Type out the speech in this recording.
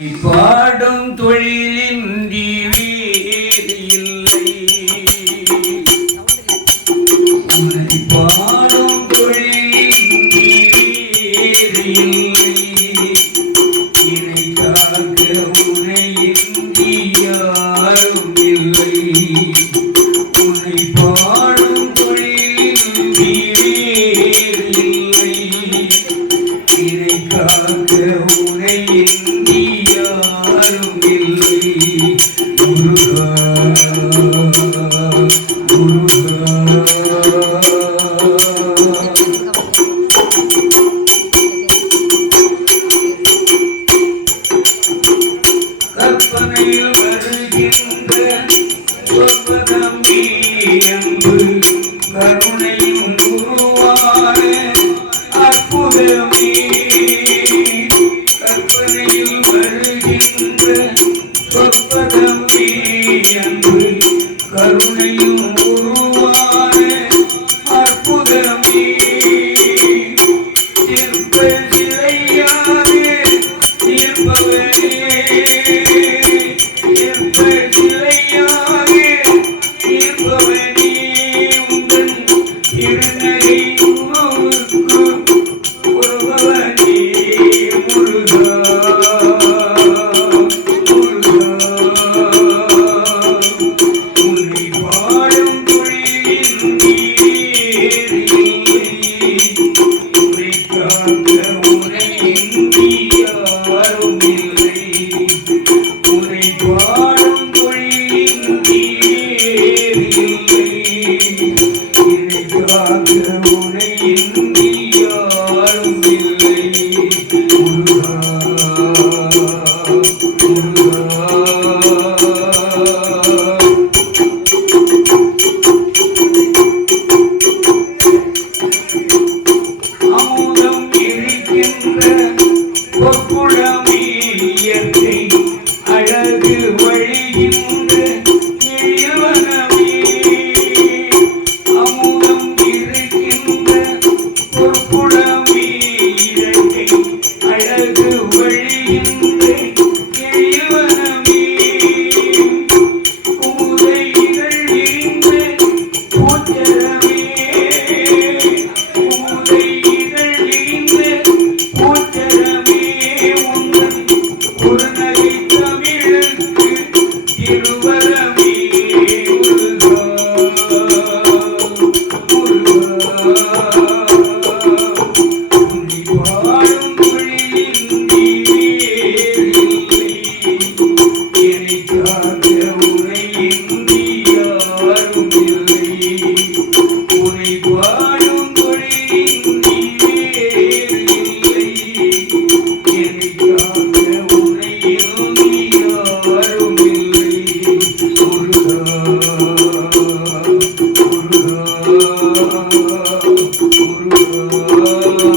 பாடும் தொழிலின்றி வேறு இல்லை. உன்னை பாடும் தொழிலின்றி வேறு இல்லை. இணை காக்க உனையின்றி யாரும் இல்லை. உன்னை பாடும் தொழிலின்றி வேறு இல்லை. இணை காக்க உனையின்றி யாரும் இல்லை. முருகா முருகா கற்பனையில் வருகின்ற சொற்பதமே அன்பு கருணையும் உருவான அற்புதமே. கற்பனையில் வருகின்ற சொற்பதமே அன்பு கருணையும் உருவான அற்புதமே. சிற்ப சிலையாரே நிற்பவனே. சிற்ப சிலையாரே நிற்பவனே. உங்கள் இருநகை உணவுக்கு ஒருவனே. முருகா முருகா உன்னை பாடும் தொழிலின்றி வேறு இல்லை. உன்னை காக்க உனையின்றி யாரும் இல்லை. உன்னை பாடும் தொழிலின்றி வேறு இல்லை. உன்னை காக்க உனையின்றி யாரும் இல்லை. முருகா முருகா அமுதம் இருக்கின்ற பொற்குழமே இயற்கை அழகு வழிகின்ற இறைவனமே. அமுதம் இருக்கின்ற பொற்குழமே இயற்கை அழகு வழிகின்ற இறைவனமே. பூதை இதழ்கின்ற பூச்சரமே. பூதை இதழ்கின்ற பூச்சரமே. உந்தன் குறுநகை தமிழுக்கு திருவரமே. முருகா முருகா உன்னை பாடும் தொழிலின்றி வேறு இல்லை. இணை காக்க உனையின்றி யாரும் இல்லை. உன்னை பாடும் தொழிலின்றி வேறு இல்லை. இணை காக்க உனையின்றி யாரும் இல்லை. முருகா முருகா முருகா